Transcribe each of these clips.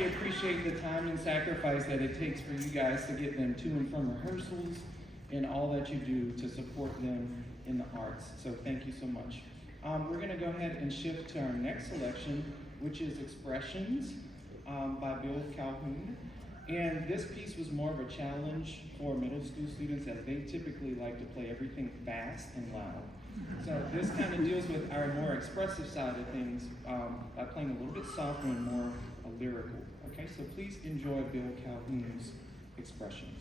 really appreciate the time and sacrifice that it takes for you guys to get them to and from rehearsals and all that you do to support them in the arts. So thank you so much. We're going to go ahead and shift to our next selection, which is Expressions by Bill Calhoun. And this piece was more of a challenge for middle school students, as they typically like to play everything fast and loud. So this kind of deals with our more expressive side of things by playing a little bit softer and more lyrical. Okay, so please enjoy Bill Calhoun's Expressions.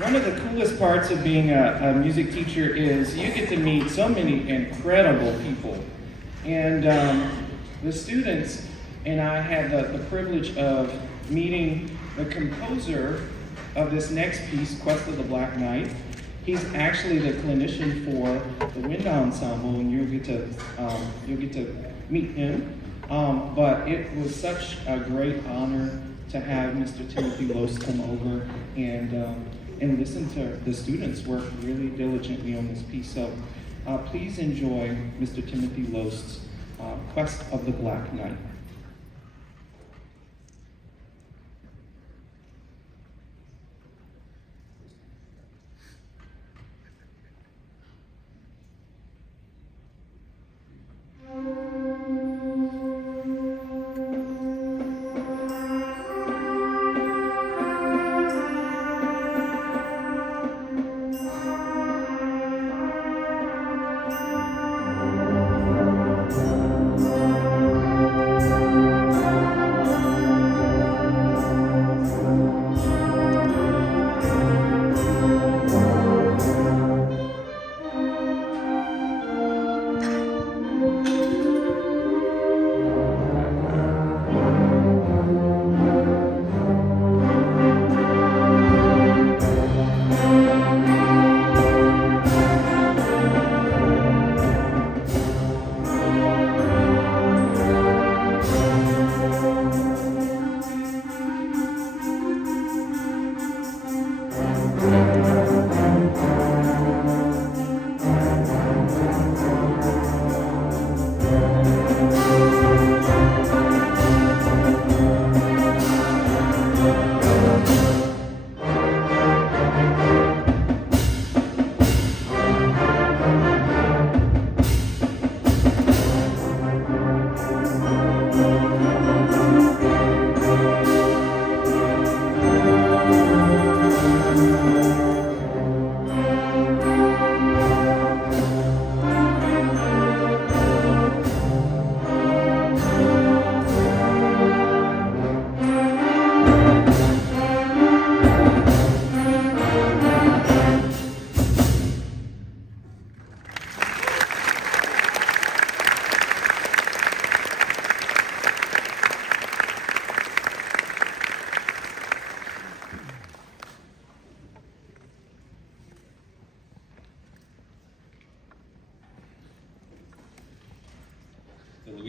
One of the coolest parts of being a music teacher is you get to meet so many incredible people. And the students and I had the privilege of meeting the composer of this next piece, Quest of the Black Knight. He's actually the clinician for the wind ensemble, and you'll get to meet him. But it was such a great honor to have Mr. Timothy Lose come over and listen to the students work really diligently on this piece. So please enjoy Mr. Timothy Lose's Quest of the Black Knight.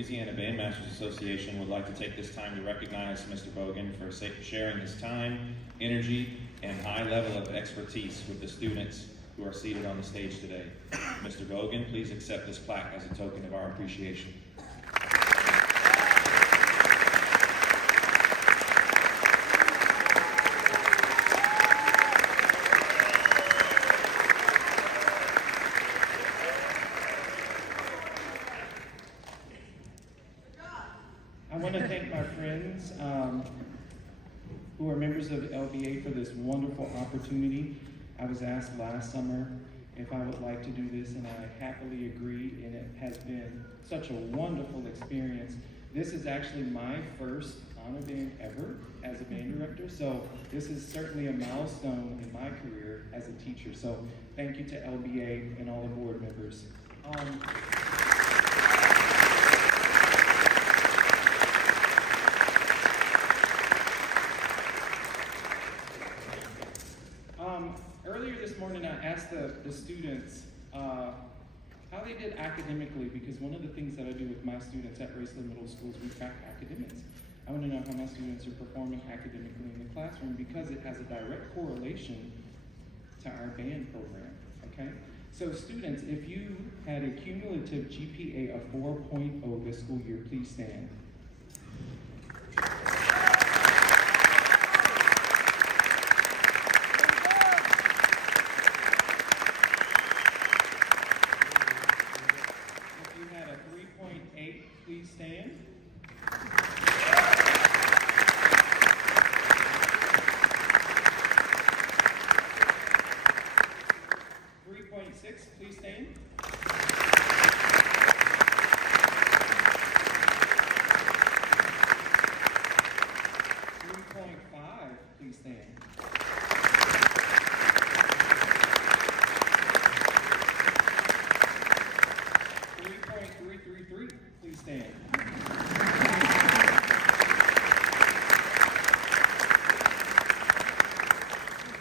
Louisiana Bandmasters Association would like to take this time to recognize Mr. Bogan for sharing his time, energy, and high level of expertise with the students who are seated on the stage today. Mr. Bogan, please accept this plaque as a token of our appreciation. I want to thank my friends who are members of LBA for this wonderful opportunity. I was asked last summer if I would like to do this, and I happily agreed, and it has been such a wonderful experience. This is actually my first honor band ever as a band director, so this is certainly a milestone in my career as a teacher. So thank you to LBA and all the board members. Earlier this morning, I asked the students how they did academically, because one of the things that I do with my students at Raceland Middle School is we track academics. I want to know how my students are performing academically in the classroom, because it has a direct correlation to our band program, okay? So students, if you had a cumulative GPA of 4.0 this school year, please stand. Please stand. 3.6, please stand. 3.5, please stand. 3.333, please stand.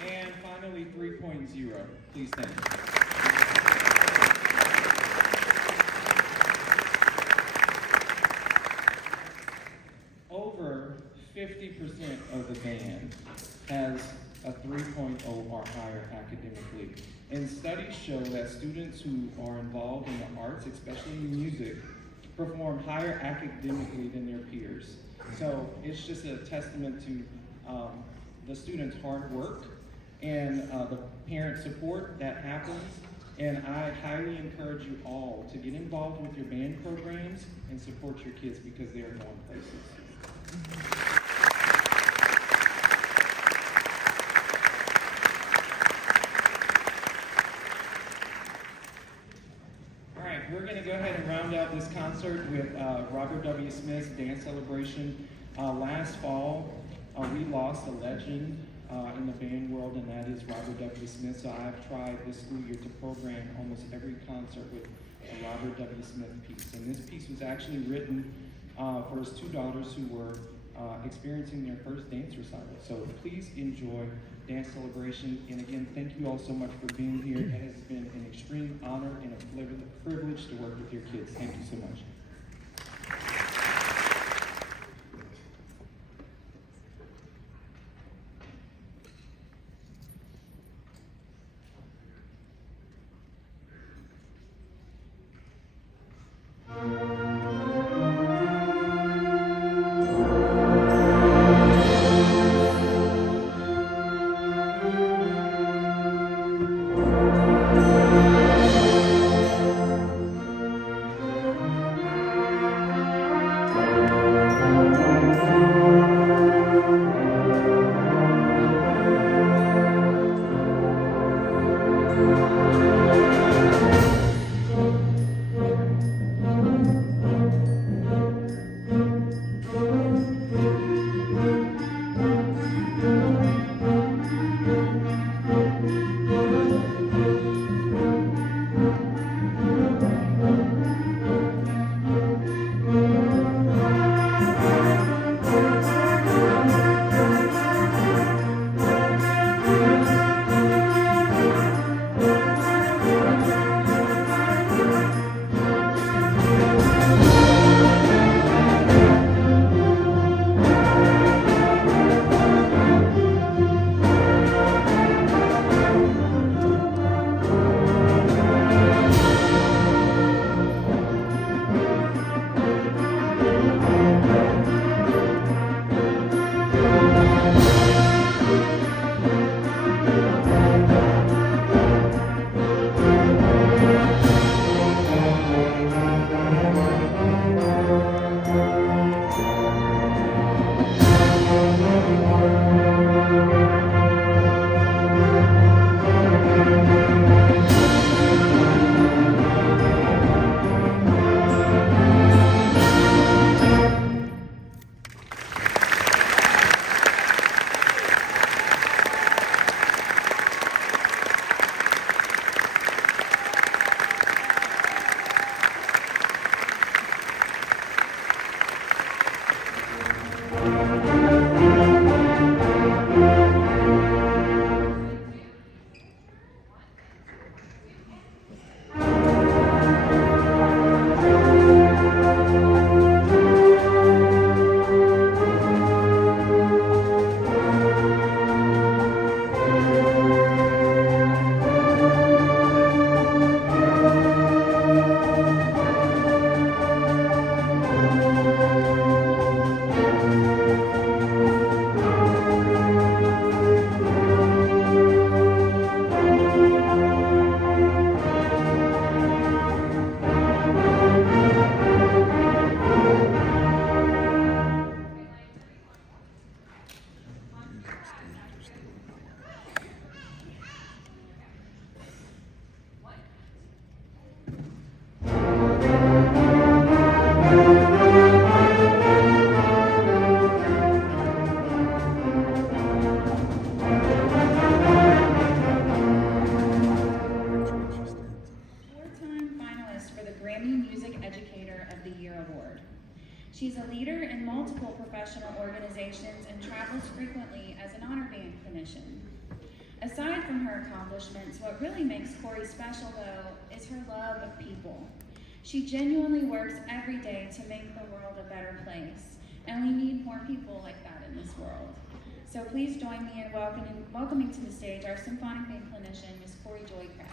And finally, 3.0, please stand. Over 50% of the band has a 3.0 or higher academically. And studies show that students who are involved in the arts, especially in music, perform higher academically than their peers. So it's just a testament to the students' hard work and the parent support that happens. And I highly encourage you all to get involved with your band programs and support your kids, because they are going places. We're going to go ahead and round out this concert with Robert W. Smith's Dance Celebration. Last fall, we lost a legend in the band world, and that is Robert W. Smith. So I've tried this school year to program almost every concert with a Robert W. Smith piece. And this piece was actually written for his two daughters who were experiencing their first dance recital. So please enjoy Dance Celebration. And again, thank you all so much for being here. It has been an extreme honor and a privilege to work with your kids. Thank you so much. and travels frequently as an honor band clinician. Aside from her accomplishments, what really makes Corey special, though, is her love of people. She genuinely works every day to make the world a better place, and we need more people like that in this world. So please join me in welcoming to the stage our symphonic band clinician, Ms. Corey Joy Craig.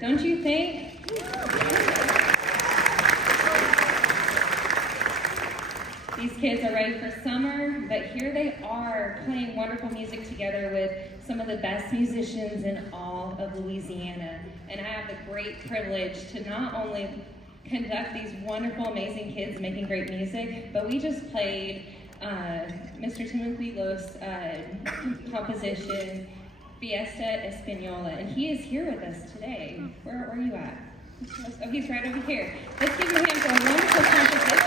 Don't you think? These kids are ready for summer, but here they are playing wonderful music together with some of the best musicians in all of Louisiana. And I have the great privilege to not only conduct these wonderful, amazing kids making great music, but we just played Mr. Timothy's composition, Fiesta Española, and he is here with us today. Where are you at? Oh, he's right over here. Let's give your hand for a wonderful composition.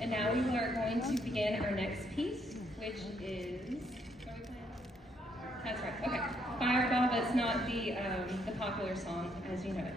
And now we are going to begin our next piece, which is, that's right, okay. Fireball, but it's not the popular song, as you know it.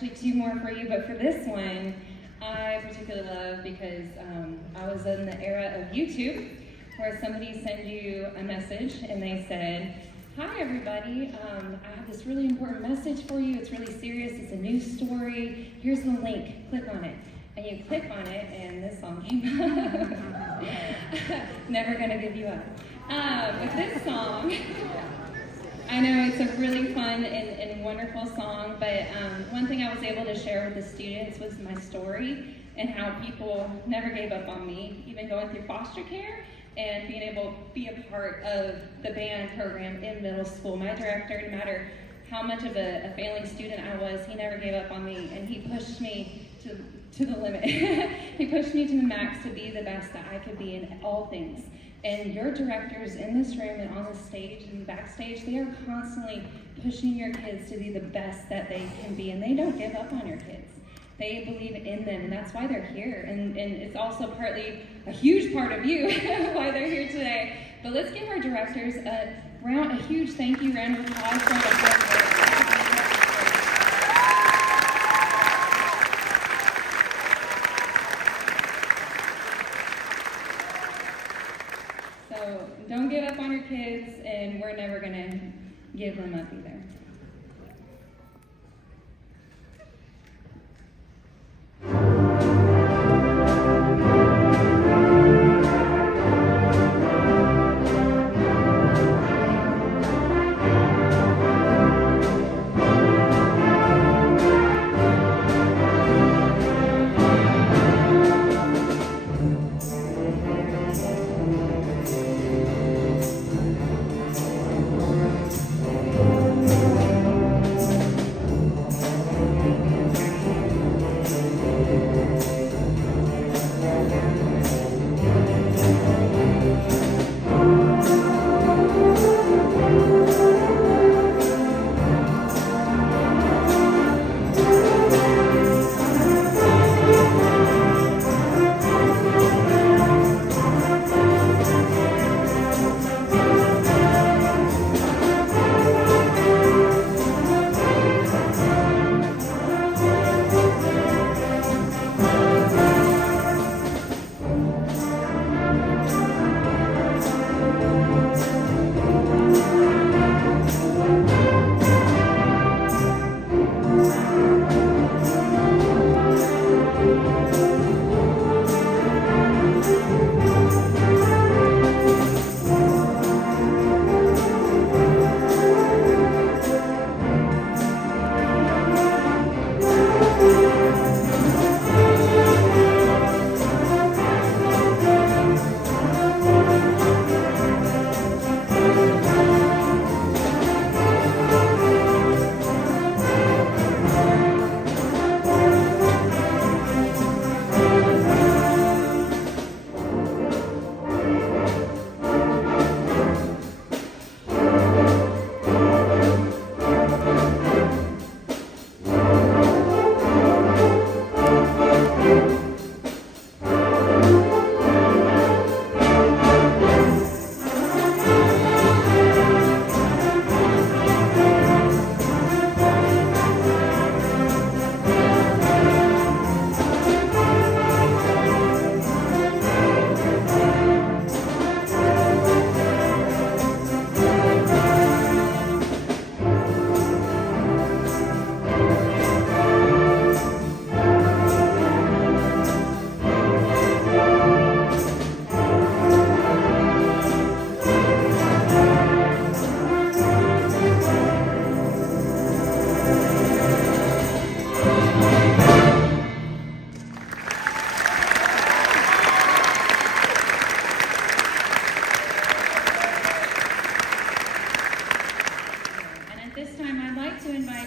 actually two more for you, but for this one, I particularly love because I was in the era of YouTube where somebody sent you a message and they said, "Hi everybody, I have this really important message for you. It's really serious. It's a news story. Here's the link. Click on it." And you click on it and this song came up. Never Gonna Give You Up. With this song, I know it's a really fun and wonderful song, but one thing I was able to share with the students was my story and how people never gave up on me, even going through foster care and being able to be a part of the band program in middle school. My director, no matter how much of a failing student I was, he never gave up on me, and he pushed me to the limit. He pushed me to the max to be the best that I could be in all things. And your directors in this room and on the stage and backstage, they are constantly pushing your kids to be the best that they can be, and they don't give up on your kids. They believe in them, and that's why they're here. And it's also partly a huge part of you why they're here today. But let's give our directors a huge thank you, round of applause for the So don't give up on your kids, and we're never going to give them up either.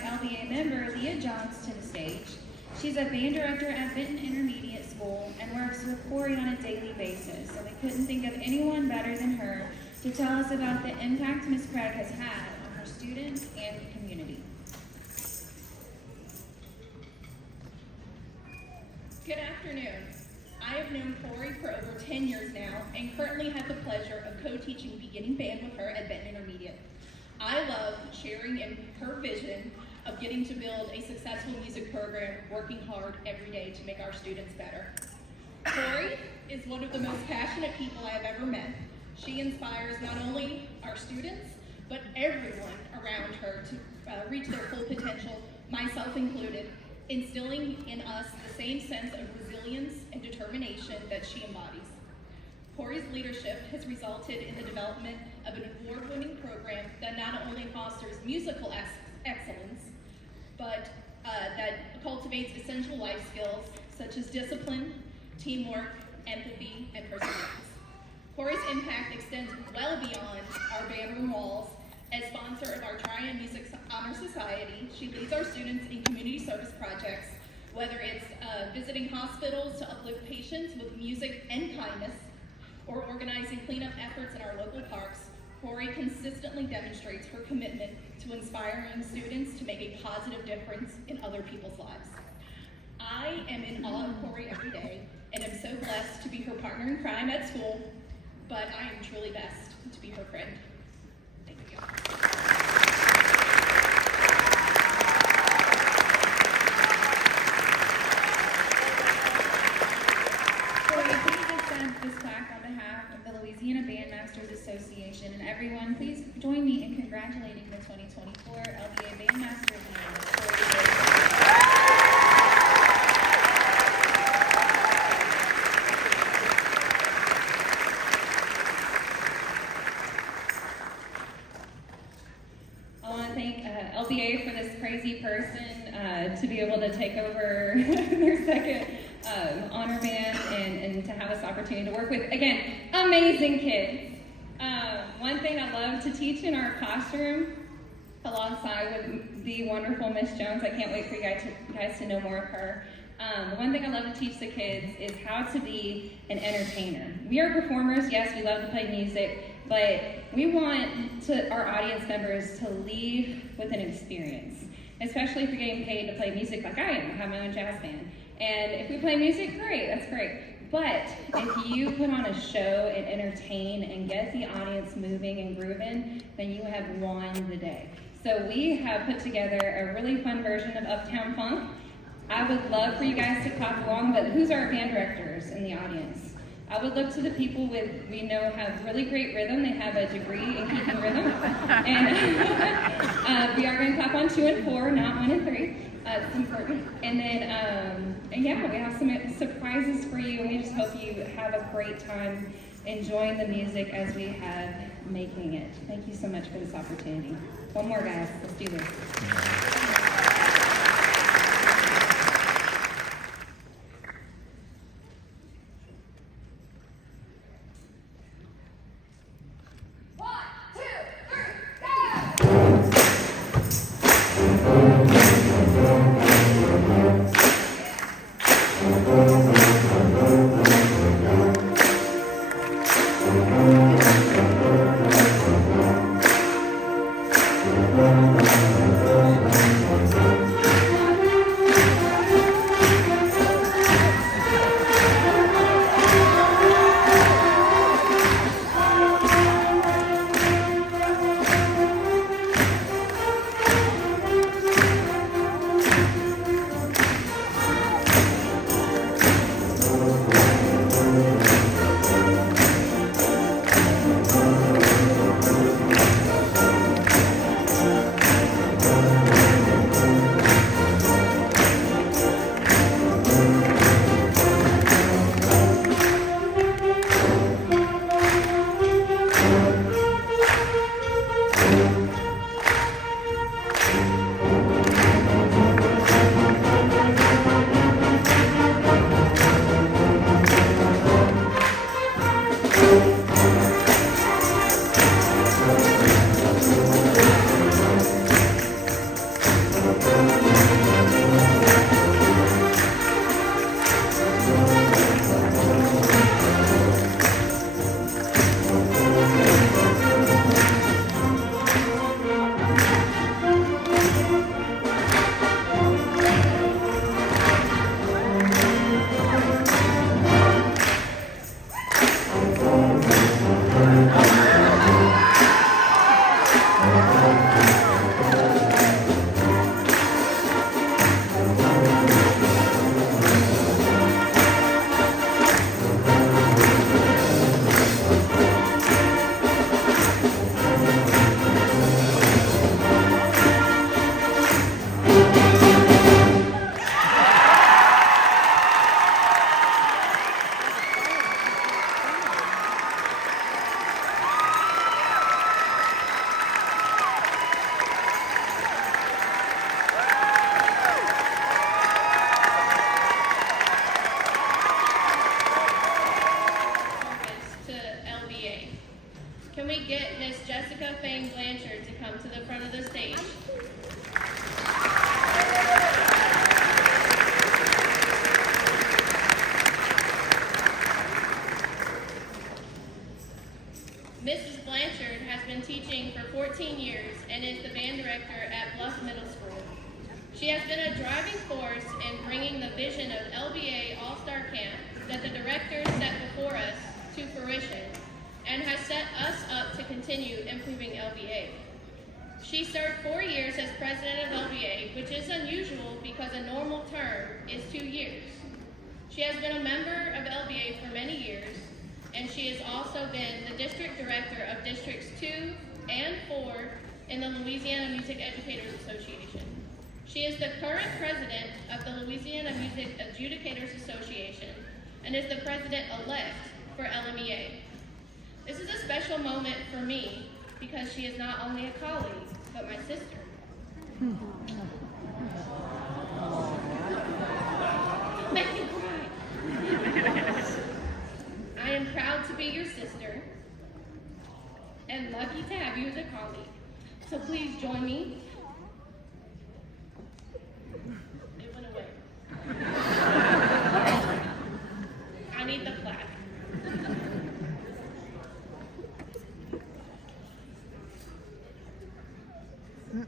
LBA member Leah Johns to the stage. She's a band director at Benton Intermediate School and works with Corey on a daily basis, so we couldn't think of anyone better than her to tell us about the impact Ms. Craig has had on her students and community. Good afternoon. I have known Corey for over 10 years now and currently have the pleasure of co-teaching beginning band with her at Benton Intermediate. I love sharing in her vision of getting to build a successful music program, working hard every day to make our students better. Corey is one of the most passionate people I have ever met. She inspires not only our students, but everyone around her to reach their full potential, myself included, instilling in us the same sense of resilience and determination that she embodies. Corey's leadership has resulted in the development of an award-winning program that not only fosters musical excellence, but that cultivates essential life skills such as discipline, teamwork, empathy, and perseverance. Corey's impact extends well beyond our band room walls. As sponsor of our Triad Music Honor Society, she leads our students in community service projects, whether it's visiting hospitals to uplift patients with music and kindness, or organizing cleanup efforts in our local parks. Corey consistently demonstrates her commitment to inspiring students to make a positive difference in other people's lives. I am in awe of Corey every day, and am so blessed to be her partner in crime at school, but I am truly blessed to be her friend. Thank you. Corey, please accept this plaque on behalf of the Louisiana Bandmasters Association, and everyone, please join me in congratulating the 2024 LBA Bandmasters winners, Corey Davis. LBA for this crazy person to be able to take over their second honor band and to have this opportunity to work with, again, amazing kids. One thing I love to teach in our classroom, alongside with the wonderful Miss Jones, I can't wait for you guys to know more of her. One thing I love to teach the kids is how to be an entertainer. We are performers, yes, we love to play music, but we want our audience members to leave with an experience, especially if you're getting paid to play music like I am. I have my own jazz band. And if we play music, great, that's great. But if you put on a show and entertain and get the audience moving and grooving, then you have won the day. So we have put together a really fun version of Uptown Funk. I would love for you guys to clap along, but who's our band directors in the audience? I would look to the people we know have really great rhythm. They have a degree in keeping rhythm. And we are going to clap on 2 and 4, not 1 and 3. It's important. And then, and yeah, we have some surprises for you, and we just hope you have a great time enjoying the music as we have making it. Thank you so much for this opportunity. One more, guys. Let's do this. get Miss Jessica Fane Blanchard to come to the front of the stage. Mrs. Blanchard has been teaching for 14 years and is the band director at Bluff Middle School. She has been a driving force in bringing the vision of LBA All-Star Camp that the directors set before us to fruition and has set us up to continue improving LBA. She served 4 years as president of LBA, which is unusual because a normal term is 2 years. She has been a member of LBA for many years, and she has also been the district director of Districts 2 and 4 in the Louisiana Music Educators Association. She is the current president of the Louisiana Music Adjudicators Association and is the president-elect for LMEA. This is a special moment for me because she is not only a colleague, but my sister. Make me cry. I am proud to be your sister and lucky to have you as a colleague. So please join me. It went away. I need the plaque.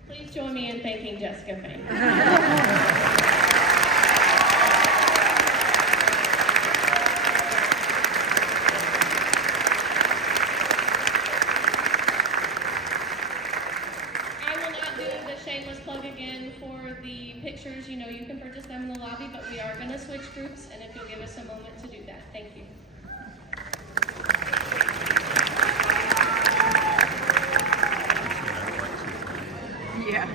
Please join me in thanking Jessica Fane. Pictures, you know, you can purchase them in the lobby, but we are going to switch groups, and if you'll give us a moment to do that. Thank you. Yeah.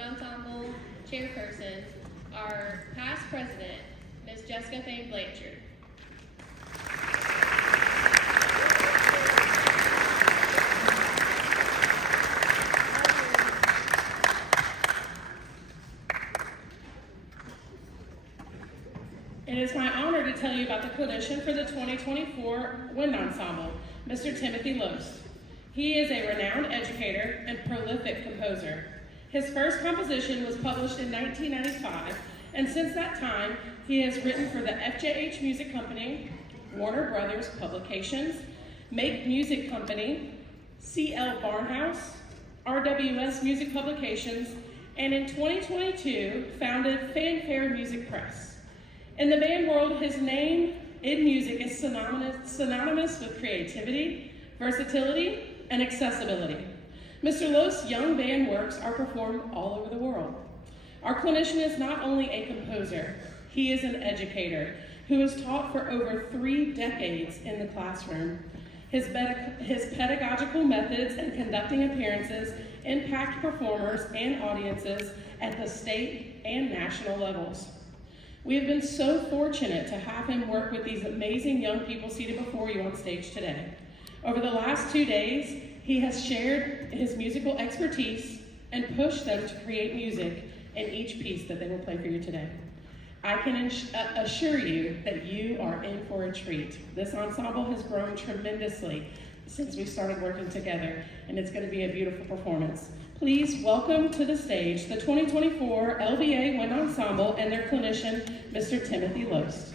Ensemble chairperson, our past president, Ms. Jessica Fane Blanchard. It is my honor to tell you about the Clinician for the 2024 Wind Ensemble, Mr. Timothy Lose. He is a renowned educator and prolific composer. His first composition was published in 1995, and since that time, he has written for the FJH Music Company, Warner Brothers Publications, Make Music Company, CL Barnhouse, RWS Music Publications, and in 2022, founded Fanfare Music Press. In the band world, his name in music is synonymous with creativity, versatility, and accessibility. Mr. Lowe's young band works are performed all over the world. Our clinician is not only a composer, he is an educator who has taught for over 3 decades in the classroom. His pedagogical methods and conducting appearances impact performers and audiences at the state and national levels. We have been so fortunate to have him work with these amazing young people seated before you on stage today. Over the last 2 days, he has shared his musical expertise and pushed them to create music in each piece that they will play for you today. I can assure you that you are in for a treat. This ensemble has grown tremendously since we started working together, and it's going to be a beautiful performance. Please welcome to the stage the 2024 LBA Wind Ensemble and their clinician, Mr. Timothy Loest.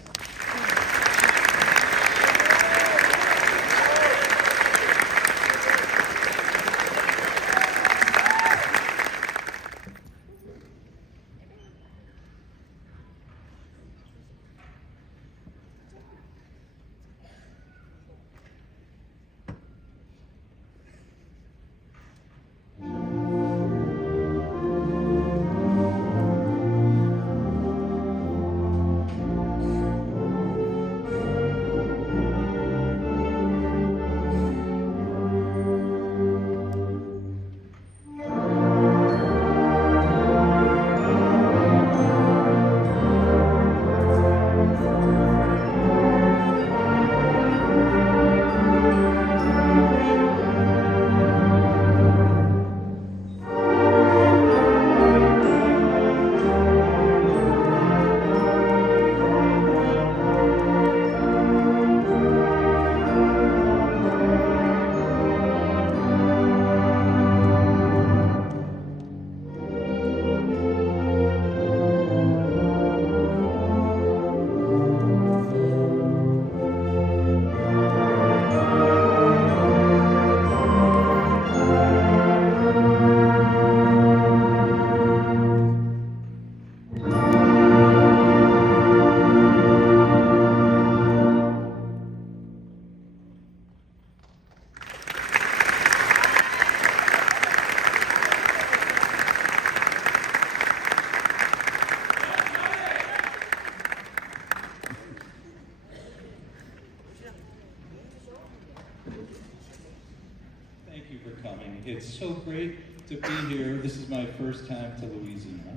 Thank you for coming. It's so great to be here. This is my first time to Louisiana.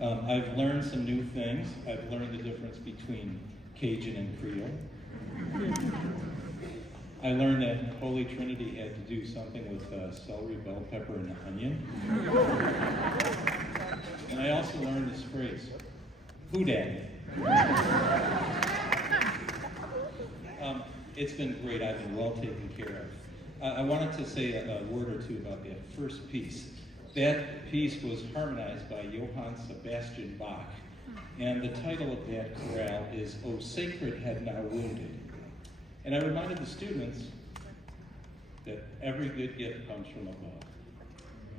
I've learned some new things. I've learned the difference between Cajun and Creole. I learned that Holy Trinity had to do something with celery, bell pepper, and onion. And I also learned this phrase, "Who dat?" It's been great. I've been well taken care of. I wanted to say a word or two about that first piece. That piece was harmonized by Johann Sebastian Bach, and the title of that chorale is "O Sacred Head Now Wounded." And I reminded the students that every good gift comes from above.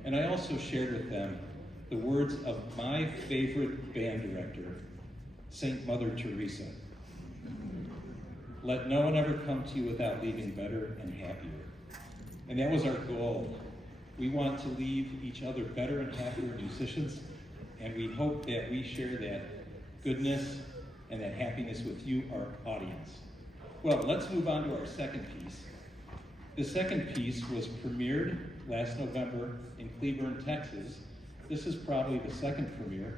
And I also shared with them the words of my favorite band director, Saint Mother Teresa. Let no one ever come to you without leaving better and happier. And that was our goal. We want to leave each other better and happier musicians, and we hope that we share that goodness and that happiness with you, our audience. Well, let's move on to our second piece. The second piece was premiered last November in Cleburne, Texas. This is probably the second premiere.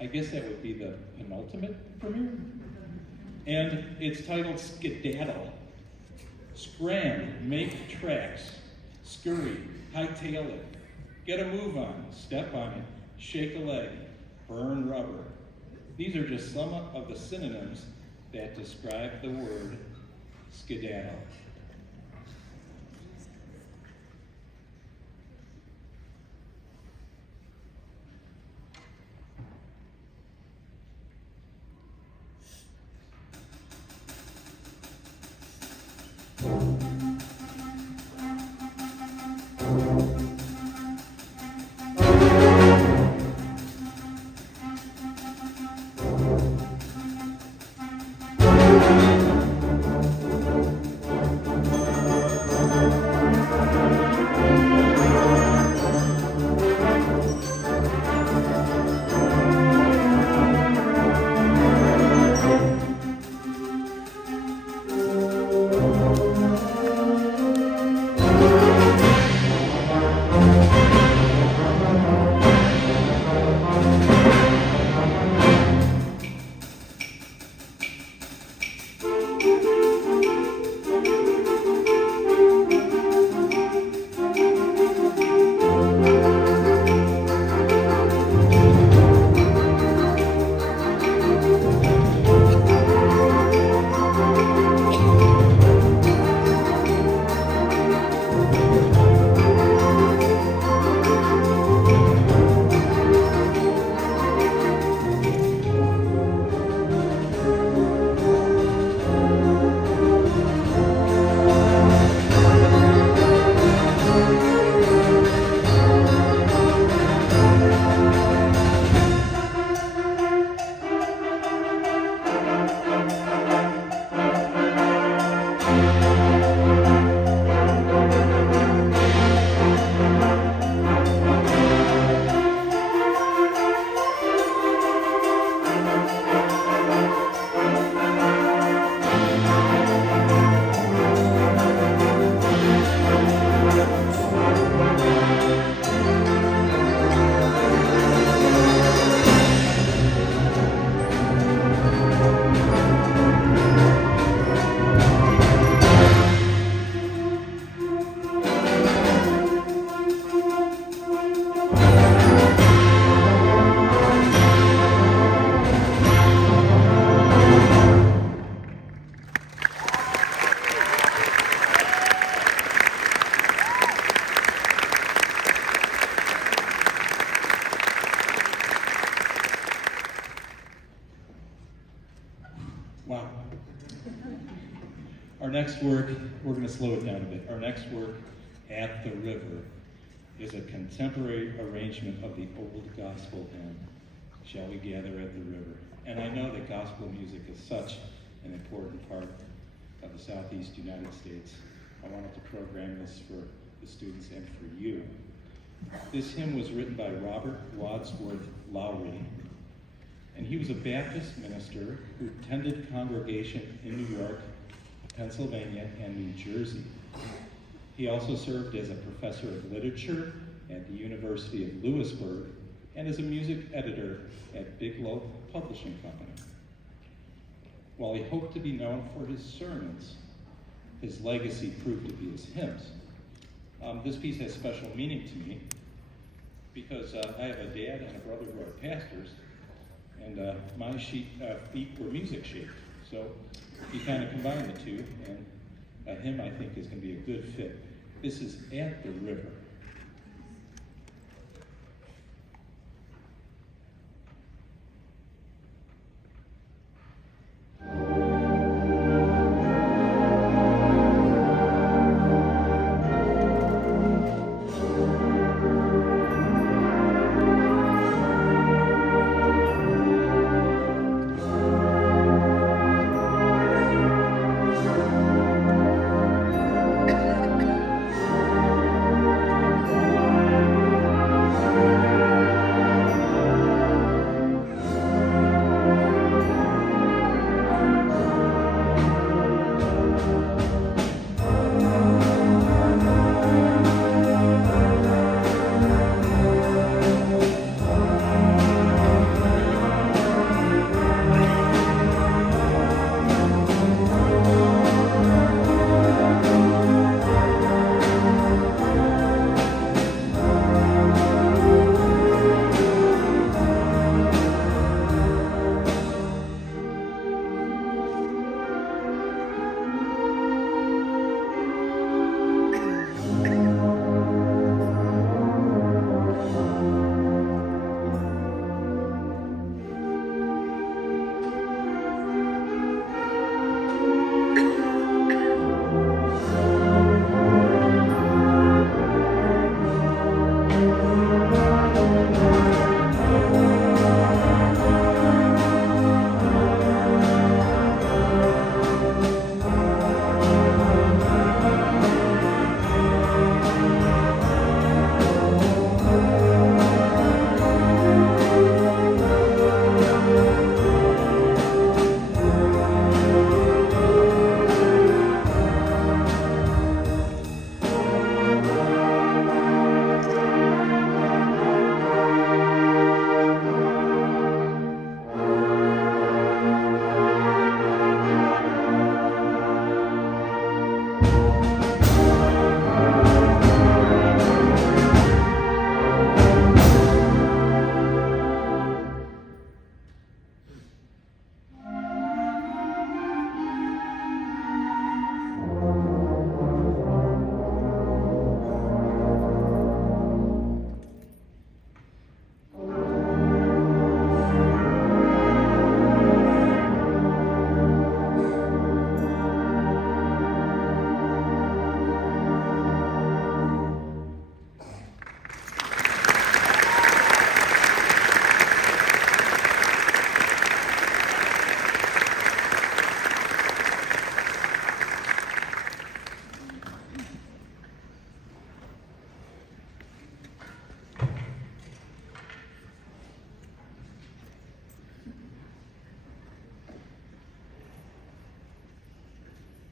I guess that would be the penultimate premiere. And it's titled Skedaddle. Scram, make tracks, scurry, hightail it, get a move on, step on it, shake a leg, burn rubber. These are just some of the synonyms that describe the word skedaddle. Wow. Our next work, we're going to slow it down a bit. Our next work, At the River, is a contemporary arrangement of the old gospel hymn, Shall We Gather at the River? And I know that gospel music is such an important part of the Southeast United States. I wanted to program this for the students and for you. This hymn was written by Robert Wadsworth Lowry, and he was a Baptist minister who tended congregation in New York, Pennsylvania, and New Jersey. He also served as a professor of literature at the University of Louisburg and as a music editor at Bigelow Publishing Company. While he hoped to be known for his sermons, his legacy proved to be his hymns. This piece has special meaning to me because I have a dad and a brother who are pastors, and my feet were music shaped. So he kind of combined the two, and a hymn I think is going to be a good fit. This is At the River.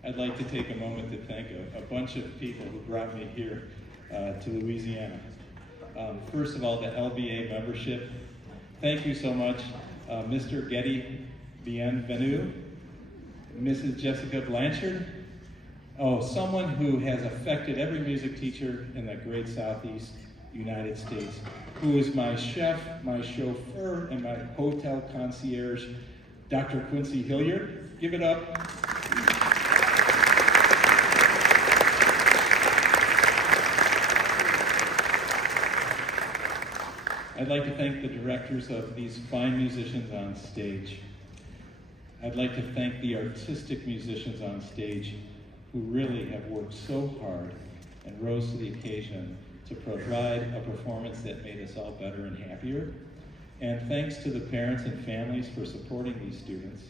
I'd like to take a moment to thank a bunch of people who brought me here to Louisiana. First of all, the LBA membership. Thank you so much. Mr. Getty Bienvenu, Mrs. Jessica Blanchard. Oh, someone who has affected every music teacher in the great Southeast United States, who is my chef, my chauffeur, and my hotel concierge, Dr. Quincy Hilliard. Give it up. I'd like to thank the directors of these fine musicians on stage. I'd like to thank the artistic musicians on stage who really have worked so hard and rose to the occasion to provide a performance that made us all better and happier. And thanks to the parents and families for supporting these students.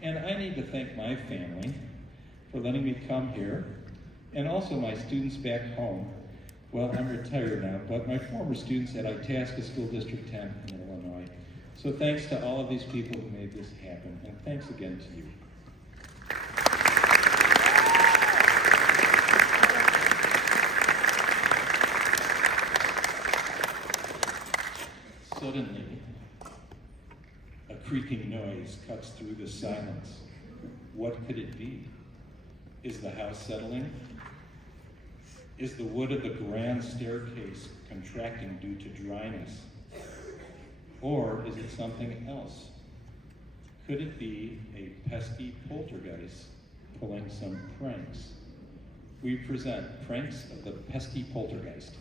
And I need to thank my family for letting me come here, and also my students back home. Well, I'm retired now, but my former students at Itasca School District 10 in Illinois. So thanks to all of these people who made this happen, and thanks again to you. Suddenly, a creaking noise cuts through the silence. What could it be? Is the house settling? Is the wood of the grand staircase contracting due to dryness? Or is it something else? Could it be a pesky poltergeist pulling some pranks? We present Pranks of the Pesky Poltergeist.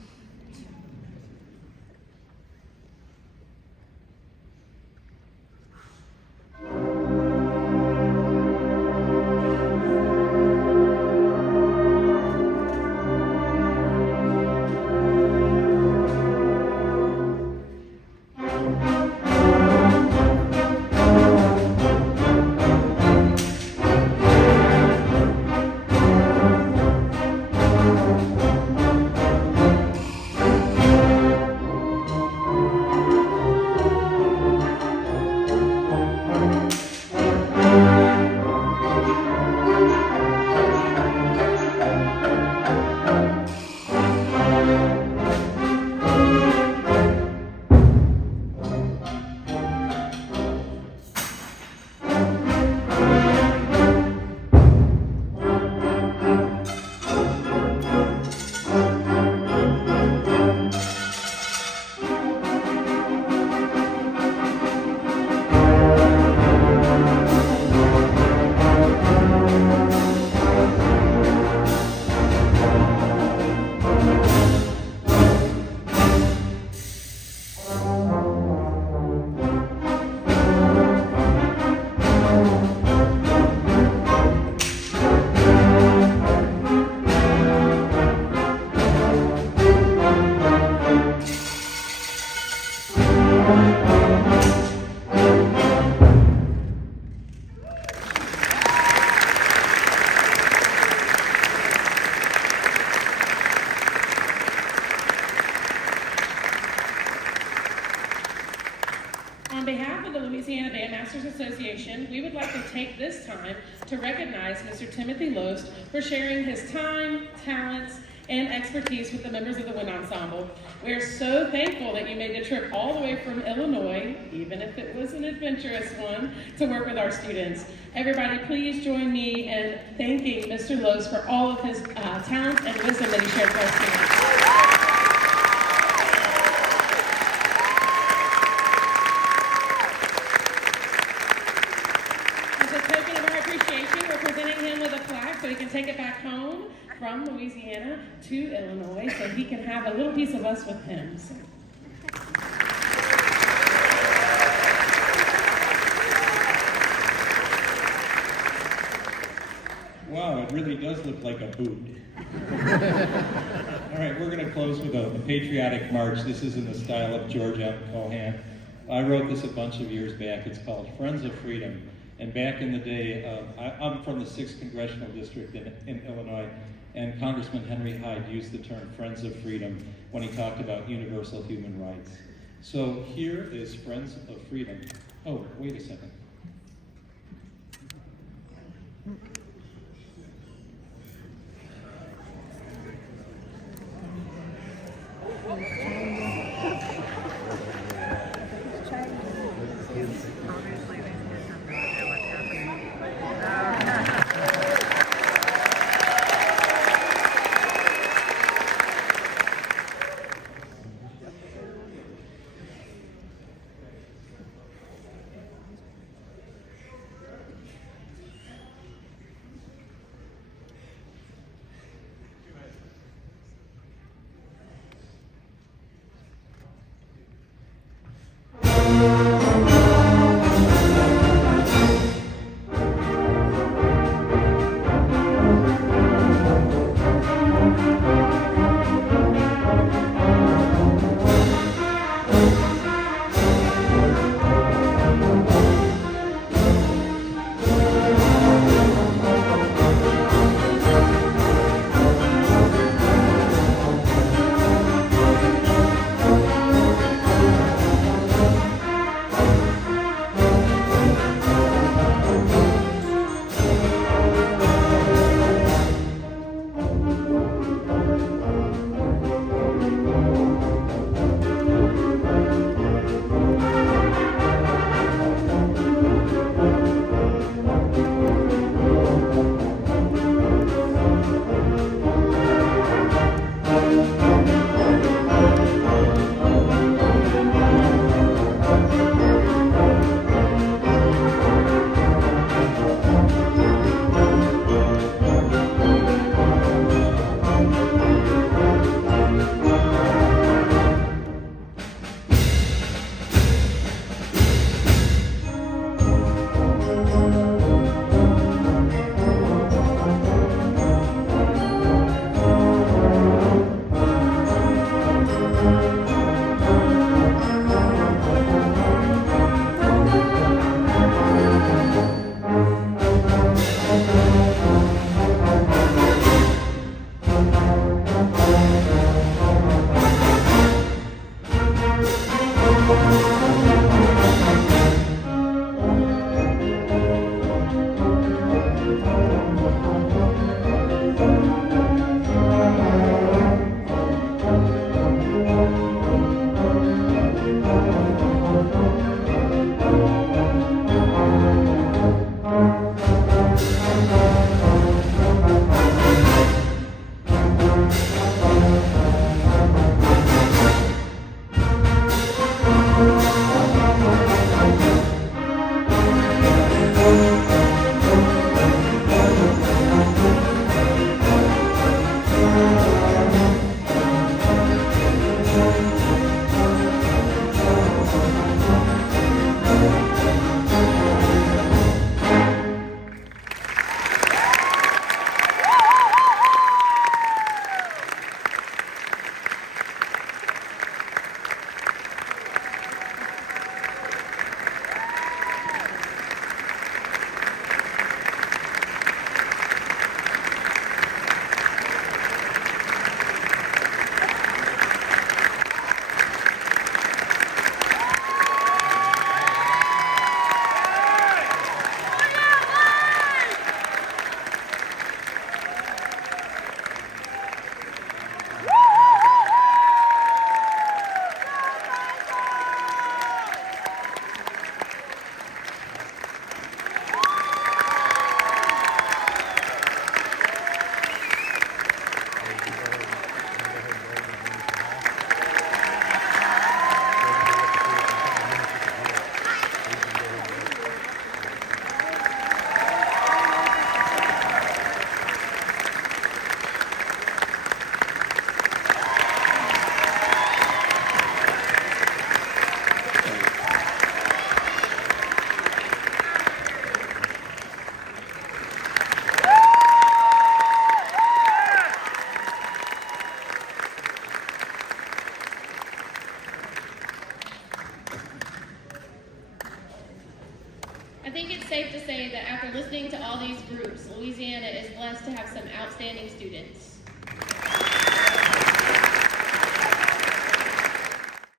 On behalf of the Louisiana Bandmasters Association, we would like to take this time to recognize Mr. Timothy Loest for sharing his time, talents, and expertise with the members of the wind ensemble. We are so thankful that you made the trip all the way from Illinois, even if it was an adventurous one, to work with our students. Everybody, please join me in thanking Mr. Loest for all of his talent and wisdom that he shared with our students. We're presenting him with a plaque so he can take it back home from Louisiana to Illinois so he can have a little piece of us with him. So. Wow, it really does look like a boot. All right, we're going to close with a patriotic march. This is in the style of George M. Cohan. I wrote this a bunch of years back. It's called Friends of Freedom. And back in the day, I'm from the 6th Congressional District in Illinois, and Congressman Henry Hyde used the term Friends of Freedom when he talked about universal human rights. So here is Friends of Freedom. Oh, wait a second. safe to say that after listening to all these groups, Louisiana is blessed to have some outstanding students.